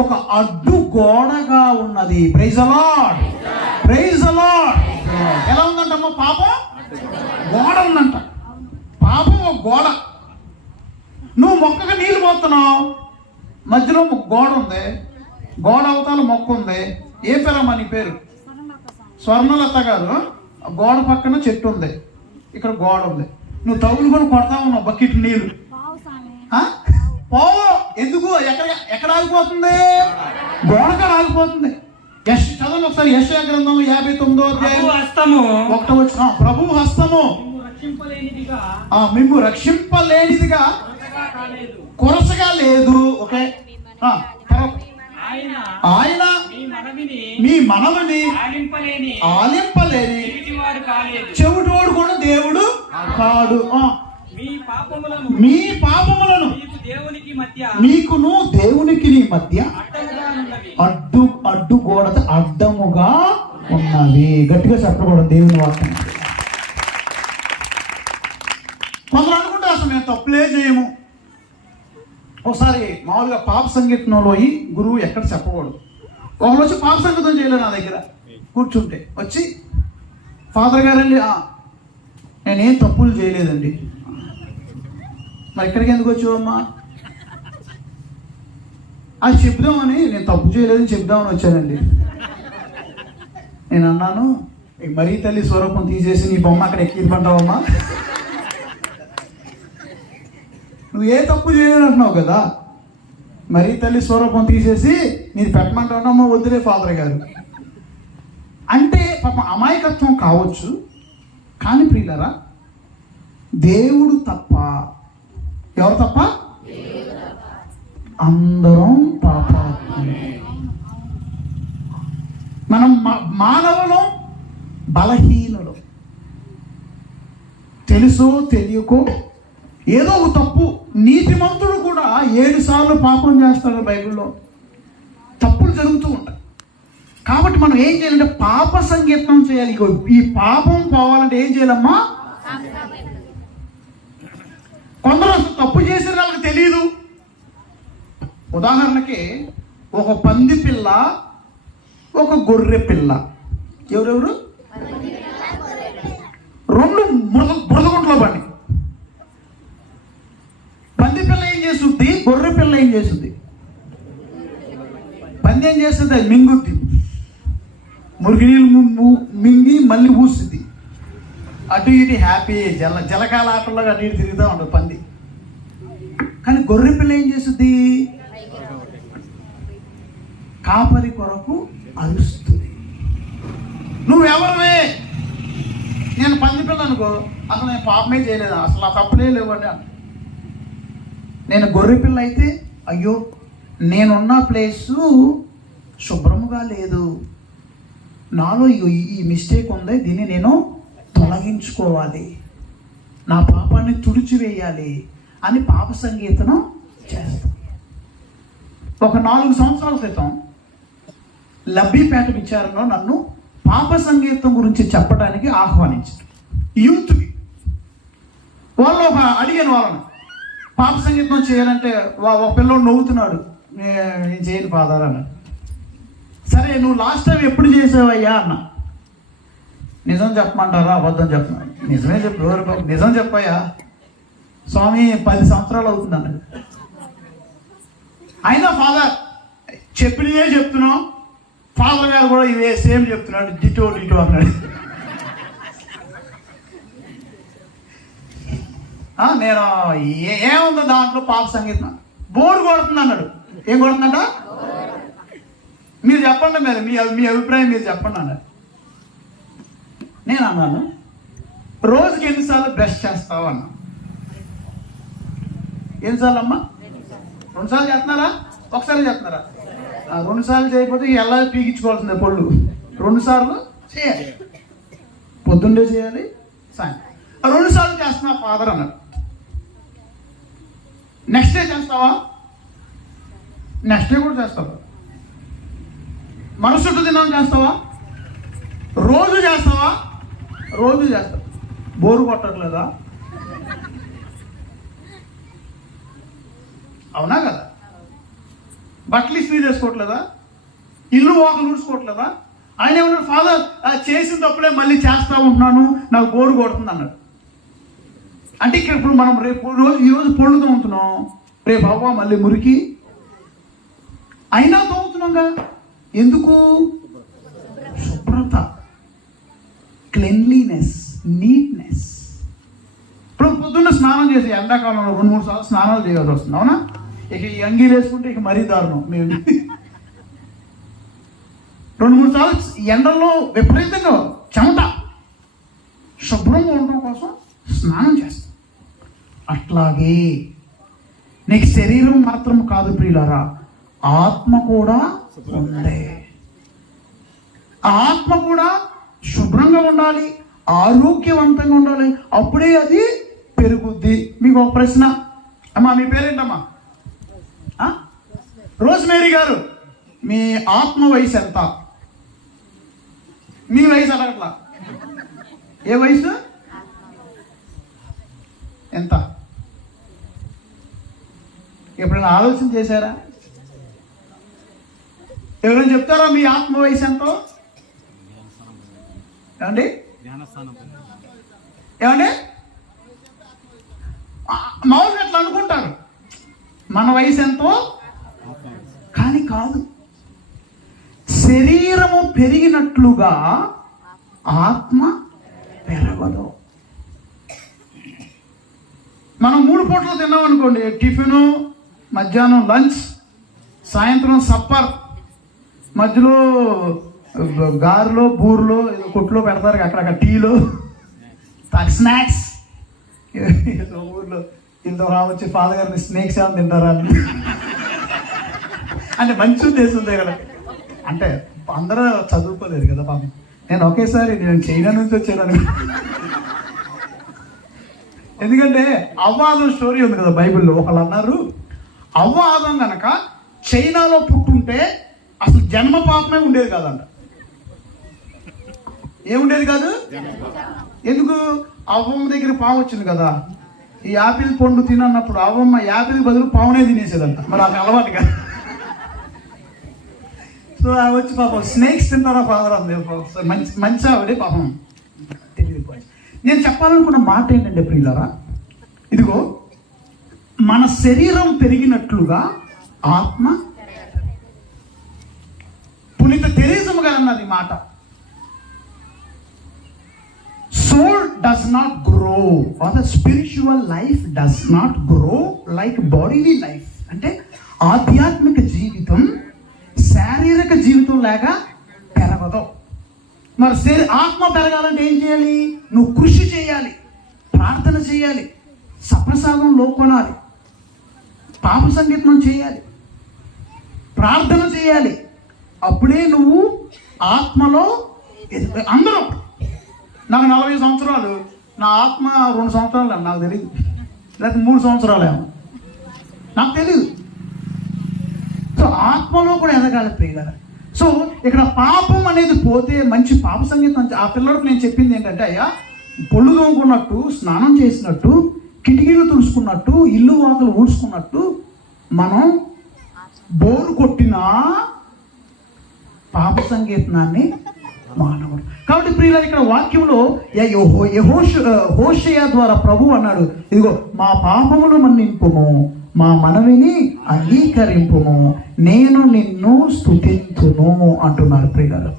ఒక అడ్డు గోడగా ఉన్నది. Praise the Lord, praise the Lord. ఎలా ఉందంటమ్మా పాపం? గోడ ఉందంట. పాపం ఒక గోడ. నువ్వు మొక్కగా నీళ్ళు పోతున్నావు, మధ్యలో గోడ ఉంది, గోడ అవతల మొక్క ఉంది. ఏ పేరమ్మా నీ పేరు? స్వర్ణలత గారు. గోడ పక్కన చెట్టు ఉంది, ఇక్కడ గోడ ఉంది. నువ్వు తగులు కూడా కొడతా ఉన్నావు బకెట్ నీళ్ళు. పోవు. ఎందుకు? ఎక్కడ ఆగిపోతుంది? గోడకాడ ఆగిపోతుంది. చదవండి ఒకసారి. యెషయా గ్రంథం 59వ అధ్యాయం 1వ వచనం. ప్రభువు హస్తము మిమ్ము రక్షింపలేనిదిగా కొరసగా లేదు. ఓకే. ఆయన మీ మనవిని ఆలింపలేని చెవిటోడు కూడా దేవుడు కాడు. మీ పాపములను మీకును దేవునికి మధ్య అడ్డు గోడ అడ్డముగా ఉన్నవి. గట్టిగా చెప్పకూడదు దేవుని వాక్యం. కొందరు అనుకుంటే అసలు మేము తప్పులే చేయము. ఒకసారి మామూలుగా పాప సంగీతంలో గురువు ఎక్కడ చెప్పకూడదు. ఒకళ్ళు వచ్చి పాప సంగీతం చేయలేదు నా దగ్గర కూర్చుంటే వచ్చి, ఫాదర్ గారండి నేనేం తప్పులు చేయలేదండి. మరి ఇక్కడికి ఎందుకు వచ్చావమ్మా? అది చెప్దామని, నేను తప్పు చేయలేదని చెప్దామని వచ్చానండి. నేను అన్నాను, మరీ తల్లి స్వరూపం తీసేసి నీ బొమ్మ అక్కడ ఎక్కిపంటావమ్మా, నువ్వు ఏ తప్పు చేయలేని అంటున్నావు కదా, మరీ తల్లి స్వరూపం తీసేసి నీది పెట్టమంటావమ్మా. వద్దులే ఫాదర్ గారు అంటే పాపం అమాయకత్వం కావచ్చు. కానీ ప్రియులారా, దేవుడు తప్ప, ఎవరు తప్ప? అందరం పాపాత్ములే. మనం మానవులు బలహీనులు. తెలుసో తెలియకో ఏదో ఒక తప్పు. నీతిమంతుడు కూడా 7 సార్లు పాపం చేస్తాడు బైబిల్లో. తప్పులు జరుగుతూ ఉంటాయి. కాబట్టి మనం ఏం చేయాలంటే పాప సంగీతం చేయాలి. ఈ పాపం పోవాలంటే ఏం చేయాలమ్మా? కొందరు అసలు తప్పు చేసే వాళ్ళకి తెలియదు. ఉదాహరణకి ఒక పంది పిల్ల, ఒక గొర్రె పిల్ల. ఎవరెవరు? 2 బురదగుంట్లో పండి. పంది పిల్ల ఏం చేస్తుంది? గొర్రె పిల్ల ఏం చేస్తుంది? పంది ఏం చేస్తుంది? అది మింగుద్ది. మురికి నీళ్ళు మింగి మళ్ళీ ఊస్తుంది. అటు ఇటు హ్యాపీ జలకాల ఆటల్లో అటు ఇటు తిరుగుతూ ఉంటుంది పంది. కానీ గొర్రె పిల్ల ఏం చేస్తుంది? కాపరి కొరకు అరుస్తుంది. నువ్వెవరివే? నేను పంది పిల్ల అనుకో, అసలు నేను పాపమే చేయలేదు, అసలు ఆ తప్పులే లేవండి అంట. నేను గొర్రె పిల్ల అయితే, అయ్యో నేనున్న ప్లేసు శుభ్రముగా లేదు, నాలో ఈ మిస్టేక్ ఉంది, దీన్ని నేను తొలగించుకోవాలి, నా పాపాన్ని తుడిచివేయాలి అని పాప సంగీతనం చేస్తాం. ఒక 4 సంవత్సరాల క్రితం లబ్బీపేట విచారణలో నన్ను పాప సంగీతం గురించి చెప్పడానికి ఆహ్వానించారు. యూత్కి వాళ్ళు అడిగాను వాళ్ళని, పాప సంగీతం చేయాలంటే ఒక పిల్లోడు నవ్వుతున్నాడు, నేను చేయను ఫాదర్ అన్న. సరే నువ్వు లాస్ట్ టైం ఎప్పుడు చేసావయ్యా అన్న. నిజం చెప్పమంటారా అబద్ధం చెప్పమని? నిజమే చెప్పు. నిజం చెప్పయ్యా స్వామి, 10 సంవత్సరాలు అవుతుంది అన్నది. అయినా ఫాదర్ చెప్పినవే చెప్తున్నాం, ఫాదర్ గారు కూడా ఇవే సేమ్ చెప్తున్నాడు, డిటో అన్నాడు. నేను ఏముందో దాంట్లో పాప సంగీతం బోర్డు కొడుతుంది అన్నాడు. ఏం కొడుతుందంట? మీరు చెప్పండి, మరి మీ అభిప్రాయం మీరు చెప్పండి అన్నాడు. నేను అన్నాను, రోజుకి ఎన్నిసార్లు బ్రష్ చేస్తావు అన్నా. ఎన్నిసార్లు అమ్మా? 2 సార్లు చేస్తున్నారా? ఒకసారి చేస్తున్నారా? 2 సార్లు చేయకపోతే ఎలా పీకించుకోవాల్సిందే పళ్ళు. 2 సార్లు చేయాలి, పొద్దున్నే చేయాలి, సాయంత్రం. 2 సార్లు చేస్తున్నా ఫాదర్ అన్నాడు. నెక్స్ట్ డే చేస్తావా? నెక్స్ట్ డే కూడా చేస్తావా? మరుసటి దినం చేస్తావా? రోజు చేస్తావా? రోజు చేస్తావు. బోరు కొట్టట్లేదా? అవునా కదా? బట్టలు ఇస్త్రీ చేసుకోవట్లేదా? ఇల్లు వాకలు ఊడ్చుకోవట్లేదా? ఆయన ఏమన్నాడు, ఫాదర్ చేసిన తప్పులే మళ్ళీ చేస్తూ ఉంటున్నాను, నాకు బోరు కొడుతుంది అన్నాడు. అంటే ఇక్కడ ఇప్పుడు మనం ఈరోజు పొళ్ళు తోముతున్నాం, రేపు అవ్వ మళ్ళీ మురికి అయినా తోముతున్నాంగా. ఎందుకు? శుభ్రత, క్లెన్లీనెస్, నీట్నెస్. ఇప్పుడు పొద్దున్న స్నానం చేసి ఎండాకాలంలో 2-3 సార్లు స్నానాలు చేయాల్సి వస్తుంది, అవునా? ఇక ఈ అంగీలు వేసుకుంటే ఇక మరీ దారుణం. మేము 2-3 సార్లు ఎండల్లో విపరీతంగా చెమట, శుభ్రంగా ఉండడం కోసం స్నానం చేస్తాం. అట్లాగే నీకు శరీరం మాత్రం కాదు ప్రియులారా, ఆత్మ కూడా ఉంది. ఆత్మ కూడా శుభ్రంగా ఉండాలి, ఆరోగ్యవంతంగా ఉండాలి, అప్పుడే అది పెరుగుద్ది. మీకు ఒక ప్రశ్న అమ్మా, మీ పేరేంటమ్మా? రోజ్మేరీ గారు, మీ ఆత్మ వయసు ఎంత? మీ వయసు అడగట్లా, ఏ వయసు ఎంత? ఎప్పుడైనా ఆలోచన చేశారా? ఎవరైనా చెప్తారా మీ ఆత్మ వయసు ఎంతో? ఏమండి ఏమండి? మామూలుగా అట్లా అనుకుంటారు మన వయసు ఎంతో, కానీ కాదు. శరీరము పెరిగినట్లుగా ఆత్మ పెరగదు. మనం 3 పూటలు తిన్నాం అనుకోండి, టిఫిను, మధ్యాహ్నం లంచ్, సాయంత్రం సప్పర్, మధ్యలో గారెలో బూరెలో కొట్లో పెడతారు, అక్కడక్కడ టీలో స్నాక్స్. ఊర్లో ఇంత వచ్చి ఫాదర్ గారిని స్నేక్స్ ఏమైనా తింటారా అని అంటే మంచి ఉద్దేశం కదా. అంటే అందరూ చదువుకోలేదు కదా పాపం. నేను ఒకేసారి చైనా నుంచి వచ్చాను. ఎందుకంటే అవ్వాదం స్టోరీ ఉంది కదా బైబిల్లో. ఒకళ్ళు అన్నారు, అవ్వాదం కనుక చైనాలో పుట్టుంటే అసలు జన్మ పాపమే ఉండేది కాదంట. ఏముండేది కాదు? ఎందుకు? అవ్వమ్మ దగ్గర పాము వచ్చింది కదా, ఈ యాపిల్ పండు తినన్నప్పుడు అవ్వమ్మ యాపిల్ బదులు పావునే తినేసేదంట. మరి అది అలవాటు కదా. సో వచ్చి పాపం స్నేక్స్ తింటారా ఫాదర్ అంది. మంచి ఆవిడే పాపం తెలియదు. నేను చెప్పాలనుకున్న మాట ఏంటంటే ప్రియులారా, ఇదిగో మన శరీరం పెరిగినట్లుగా ఆత్మ. పునీత తెరేసమ్మ గారు అన్నది మాట, soul does not grow or the spiritual life does not grow like bodily life. అంటే ఆధ్యాత్మిక జీవితం శారీరక జీవితం లాగా పెరగదు. మరి ఆత్మ పెరగాలంటే ఏం చేయాలి? నువ్వు కృషి చేయాలి, ప్రార్థన చేయాలి, సప్రసాదంలో కొనాలి, పాప సంగీతం చేయాలి, ప్రార్థన చేయాలి. అప్పుడే నువ్వు ఆత్మలో. అందరూ నాకు 40 సంవత్సరాలు, నా ఆత్మ 2 సంవత్సరాలు నాకు తెలియదు, లేకపోతే 3 సంవత్సరాలేమో నాకు తెలియదు. సో ఆత్మలో కూడా ఎదగాలి ప్రియులారా. సో ఇక్కడ పాపం అనేది పోతే మంచి పాప సంగీతం. ఆ పిల్లలకు నేను చెప్పింది ఏంటంటే, అయ్యా పొళ్ళు తోముకున్నట్టు, స్నానం చేసినట్టు, కిటికీలు తుడుచుకున్నట్టు, ఇల్లు వాకలు ఊడ్చుకున్నట్టు మనం బోరు కొట్టినా పాప సంగీతాన్ని మానవుడు. కాబట్టి ప్రియులారా, ఇక్కడ వాక్యంలో హోషేయ ద్వారా ప్రభు అన్నాడు, ఇదిగో మా పాపములు మన్నింపుము, మా మనవిని అంగీకరింపుము, నేను నిన్ను స్తుతింతును అంటున్నారు ప్రియులారా.